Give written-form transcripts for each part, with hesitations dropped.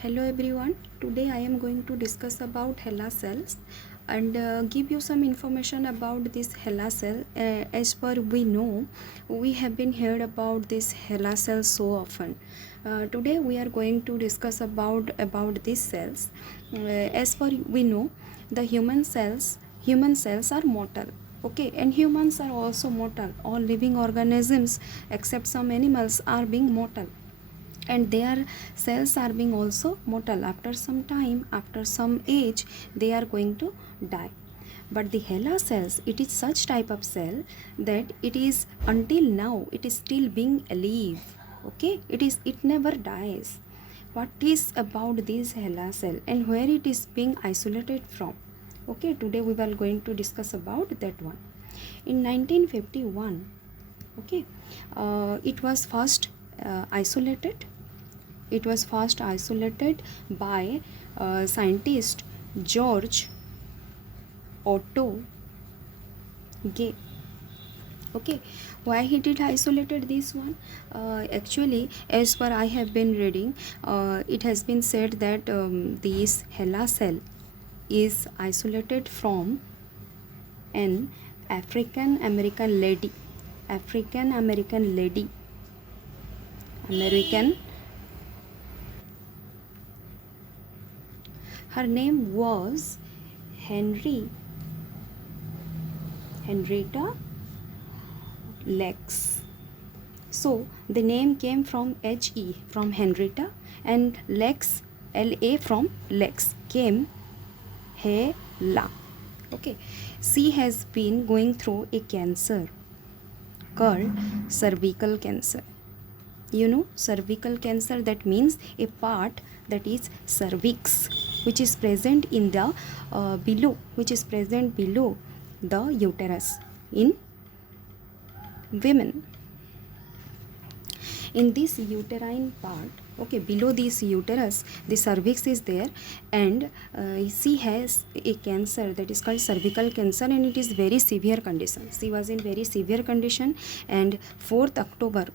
Hello everyone, today I am going to discuss about HeLa cells and give you some information about this HeLa cell. As per we know, we have been heard about this HeLa cell so often. Today we are going to discuss about these cells. As per we know, the human cells are mortal. Okay, and humans are also mortal. All living organisms except some animals are being mortal, and their cells are being also mortal. After some time, after some age, they are going to die. But the HeLa cells, it is such type of cell that it is until now it is still being alive. Okay, it never dies. What is about this HeLa cell and where it is being isolated from? Okay, today we are going to discuss about that one. In 1951, okay, it was first isolated. It was first isolated by scientist George Otto Gay. Okay, why he did isolated this one? Actually, as per I have been reading, it has been said that this HeLa cell is isolated from an African American lady. African American lady. American. Her name was Henrietta Lex. So the name came from HE, from Henrietta, and Lex, LA, from Lex came HeLa. Okay, she has been going through a cancer called cervical cancer. You know, cervical cancer, that means a part that is cervix, which is present in the which is present below the uterus in women. In this uterine part, okay, below this uterus, the cervix is there, and she has a cancer that is called cervical cancer, and it is very severe condition. She was in very severe condition, and 4th October,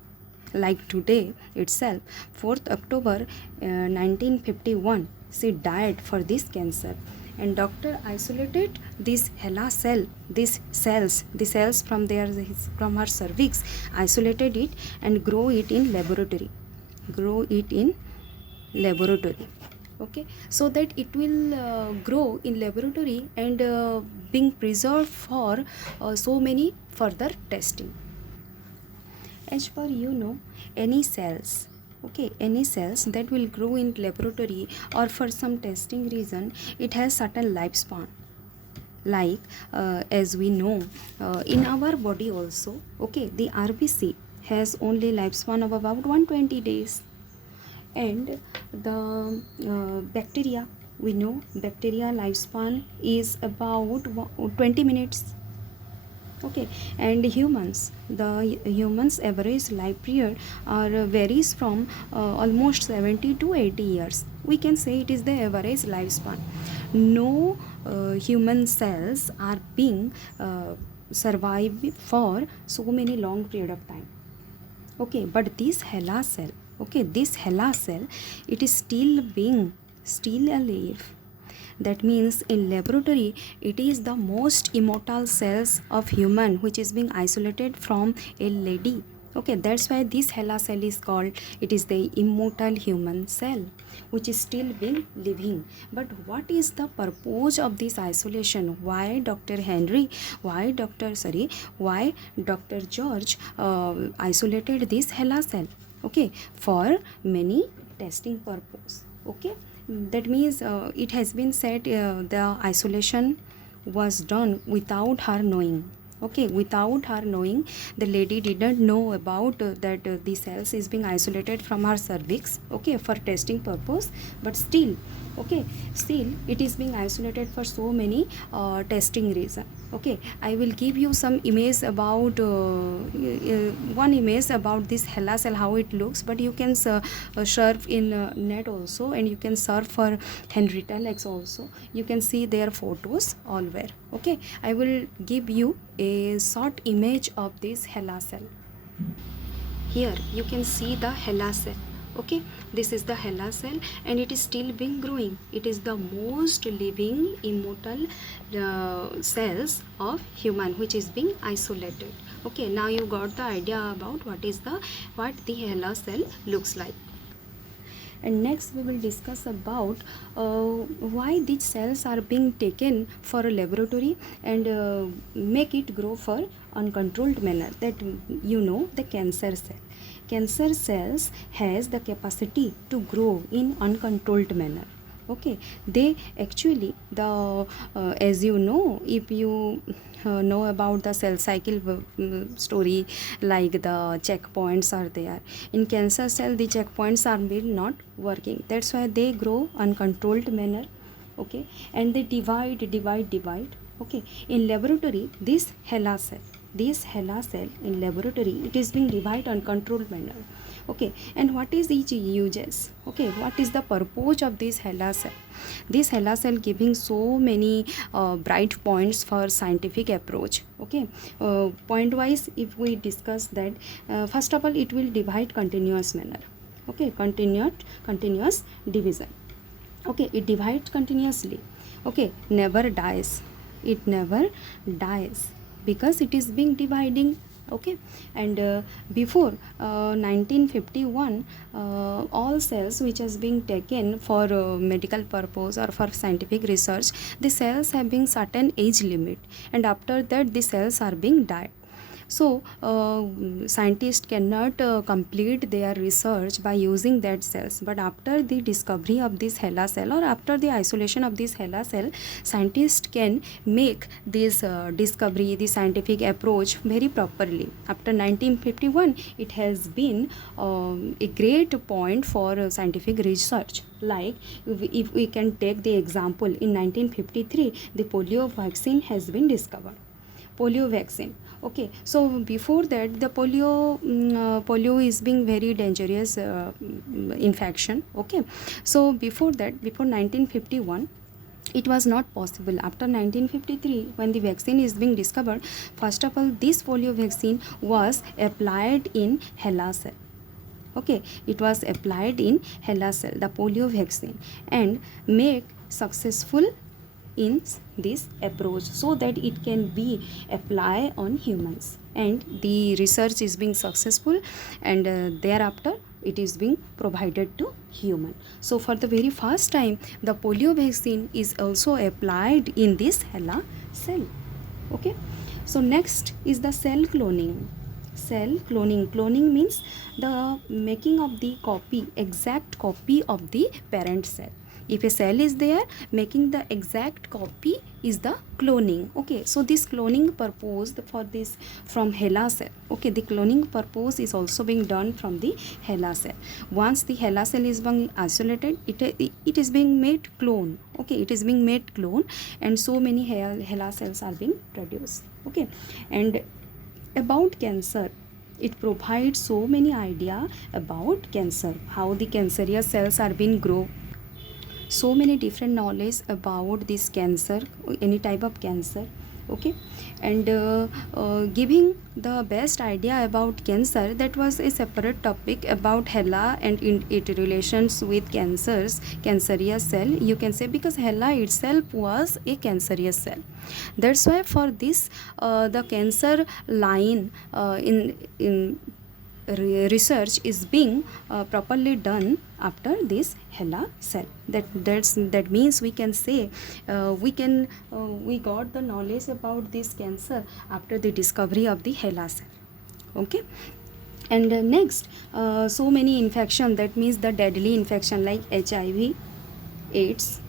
like today itself, 4th October 1951, she died for this cancer. And doctor isolated this HeLa cell, these cells, the cells from her cervix, isolated it and grow it in laboratory. Okay, so that it will grow in laboratory and being preserved for so many further testing. As per any cells, okay, any cells that will grow in laboratory or for some testing reason, it has certain lifespan. Like as we know, in our body also, okay, the RBC has only lifespan of about 120 days, and the bacteria, we know bacteria lifespan is about 20 minutes. Okay, and the humans average life period varies from almost 70 to 80 years. We can say it is the average lifespan. No human cells are being survive for so many long period of time. Okay, but this HeLa cell, okay, this HeLa cell, it is still alive. That means in laboratory, it is the most immortal cells of human which is being isolated from a lady. Okay, that's why this HeLa cell is called, it is the immortal human cell which is still being living. But what is the purpose of this isolation? Why why Dr. George isolated this HeLa cell? Okay, for many testing purpose. Okay, that means it has been said the isolation was done without her knowing. Okay, without her knowing, the lady didn't know about that the cells is being isolated from her cervix, okay, for testing purpose. But still, okay, still it is being isolated for so many testing reason. Okay, I will give you some image about one image about this HeLa cell, how it looks, but you can surf in net also, and you can surf for Henrietta Lex also. You can see their photos allwhere. Okay, I will give you a short image of this HeLa cell. Here you can see the HeLa cell. Okay, this is the HeLa cell, and it is still being growing. It is the most living immortal cells of human which is being isolated. Okay, now you got the idea about what the HeLa cell looks like. And next we will discuss about why these cells are being taken for a laboratory and make it grow for uncontrolled manner. That the cancer cells has the capacity to grow in uncontrolled manner. Okay, they actually as you know, if you know about the cell cycle story, like the checkpoints are there in cancer cell, the checkpoints are not working, that's why they grow uncontrolled manner. Okay, and they divide. Okay, in laboratory this HeLa cell in laboratory, it is being divided uncontrolled manner. Okay, and what is each uses? Okay, what is the purpose of this HeLa cell? This HeLa cell giving so many bright points for scientific approach. Okay, point wise if we discuss that, first of all it will divide continuous manner. Okay, continuous division. Okay, it divides continuously. Okay, never dies, it never dies because it is being dividing. Okay, and before 1951, all cells which has been taken for medical purpose or for scientific research, the cells have been certain age limit, and after that the cells are being died. So scientists cannot complete their research by using that cells, but after the discovery of this HeLa cell or after the isolation of this HeLa cell, scientists can make this discovery, the scientific approach very properly. After 1951, it has been a great point for scientific research. Like if we can take the example, in 1953 the polio vaccine has been discovered. Polio vaccine. Okay, so before that the polio is being very dangerous infection. Okay, so before that, before 1951, it was not possible. After 1953, when the vaccine is being discovered, first of all this polio vaccine was applied in HeLa cell. Okay, it was applied in HeLa cell, the polio vaccine, and make successful in this approach so that it can be applied on humans, and the research is being successful, and thereafter it is being provided to human. So for the very first time the polio vaccine is also applied in this HeLa cell. Okay, so next is the cell cloning. Cloning means the making of the exact copy of the parent cell. If a cell is there, making the exact copy is the cloning. Okay, so this cloning purpose for this from HeLa cell. Okay, the cloning purpose is also being done from the HeLa cell. Once the HeLa cell is being isolated, it is being made clone. Okay, it is being made clone, and so many HeLa cells are being produced. Okay, and about cancer, it provides so many idea about cancer, how the cancerous cells are being grow. So many different knowledge about this cancer, any type of cancer. Okay, and giving the best idea about cancer, that was a separate topic about HeLa and in its relations with cancerous cell, you can say, because HeLa itself was a cancerous cell. That's why for this the cancer line in research is being properly done after this HeLa cell. That means we can say we got the knowledge about this cancer after the discovery of the HeLa cell. Okay, and next so many infection, that means the deadly infection like HIV AIDS,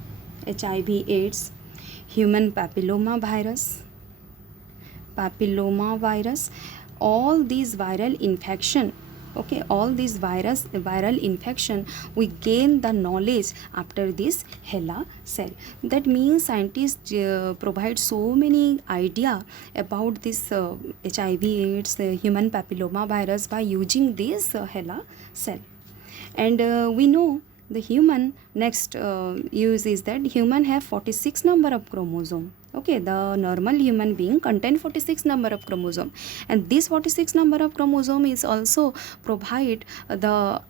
human papilloma virus, all these viral infection. Okay, all these viral infection, we gain the knowledge after this HeLa cell. That means scientists provide so many idea about this HIV AIDS, human papilloma virus by using this HeLa cell. And we know the human next use is that human have 46 number of chromosome. Okay, the normal human being contain 46 number of chromosome, and this 46 number of chromosome is also provide the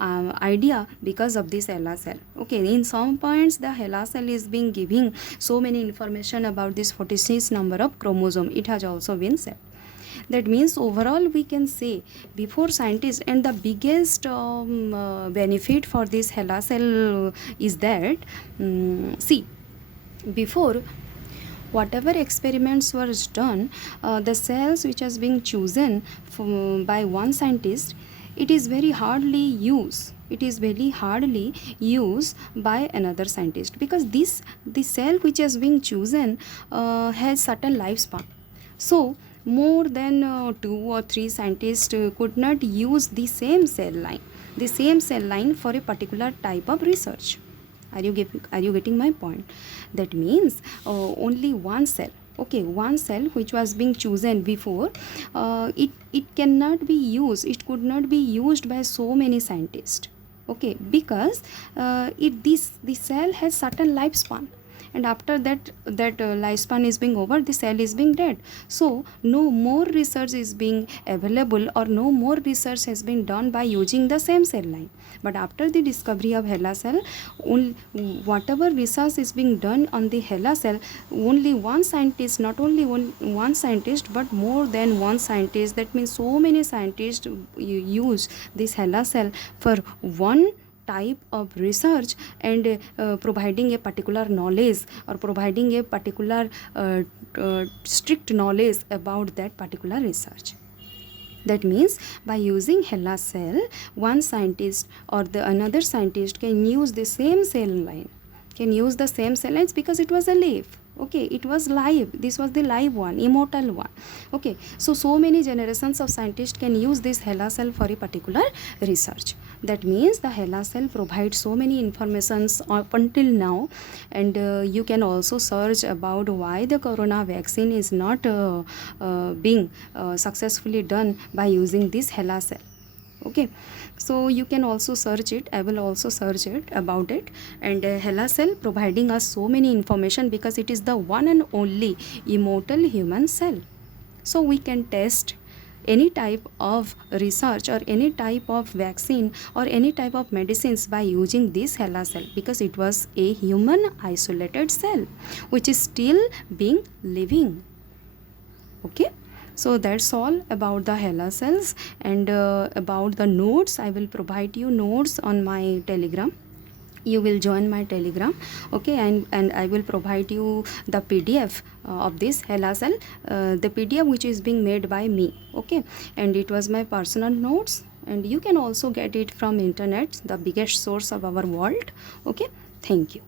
idea because of this HeLa cell. Okay, in some points the HeLa cell is being giving so many information about this 46 number of chromosome. It has also been said. That means overall we can say, before scientists, and the biggest benefit for this HeLa cell is that see, before whatever experiments were done, the cells which has been chosen by one scientist, it is very hardly used. It is very hardly used by another scientist, because the cell which has been chosen has certain lifespan. So more than 2 or 3 scientists could not use the same cell line for a particular type of research. Are you getting my point? That means only one cell, okay, one cell which was being chosen before, it cannot be used, it could not be used by so many scientists. Okay, because the cell has certain lifespan, and after that lifespan is being over, the cell is being dead. So no more research is being available, or no more research has been done by using the same cell line. But after the discovery of HeLa cell, whatever research is being done on the HeLa cell, only one scientist, not only one scientist, but more than one scientist, that means so many scientists use this HeLa cell for one type of research, and providing a particular knowledge, or providing a particular strict knowledge about that particular research. That means by using HeLa cell, one scientist or the another scientist can use the same cell line, because it was alive. Okay, it was live, this was the live one, immortal one. Okay, so many generations of scientists can use this HeLa cell for a particular research. That means the HeLa cell provides so many informations up until now, and you can also search about why the corona vaccine is not being successfully done by using this HeLa cell. Okay, so you can also search it, I will also search it about it. And HeLa cell providing us so many information, because it is the one and only immortal human cell. So we can test any type of research, or any type of vaccine, or any type of medicines by using this HeLa cell, because it was a human isolated cell which is still being living. Okay, so that's all about the HeLa cells. And about the notes, I will provide you notes on my Telegram. You will join my Telegram, okay, and I will provide you the PDF of this HeLa cell, the PDF which is being made by me. Okay, and it was my personal notes, and you can also get it from internet, the biggest source of our world. Okay, thank you.